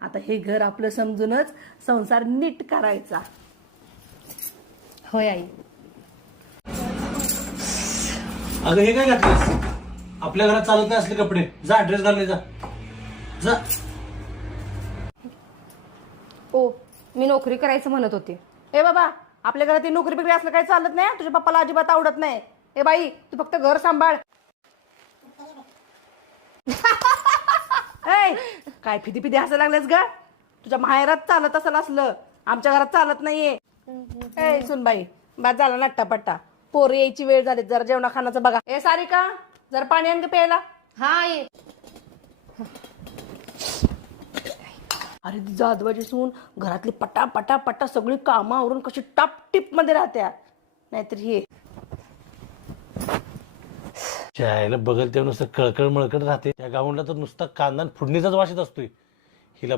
आता हे घर आपलं समजूनच संसार नीट करायचा. होय आई. अगं हे काय घातलंस? आपल्या घरात चालत नाही असले कपडे. जा ड्रेस घालून जा. जा. ओ मी नोकरी करायचं म्हणत होते. ए बाबा, आपल्या घरात नोकरी बिकरी असलं काही चालत नाही. तुझ्या पप्पाला अजिबात आवडत नाही. ए बाई, तू फक्त घर सांभाळ. ए, काय फिदी फिदी हसायला लागलेस ग? तुझ्या माहेरात चालत असेल असलं, आमच्या घरात चालत नाहीये. ए सुनबाई, बाद झाला नट्टापट्टा. पोर यायची वेळ झाली, जरा जेवणा खाण्याचं बघा. ए सारिका, जरा पाणी आण ग प्यायला. हा आई. अरे ती जाधवाची सून घरातली पटा पटा पटा सगळी कामं आवरून कशी टाप टिप मध्ये राहत्या. नाहीतर हे चायला बघल तेव्हा नुसतं कळकळ मळकळ राहते. त्या गावंडला तर नुसता कांदा आणि फुडणीचाच वास येत असतोय. हिला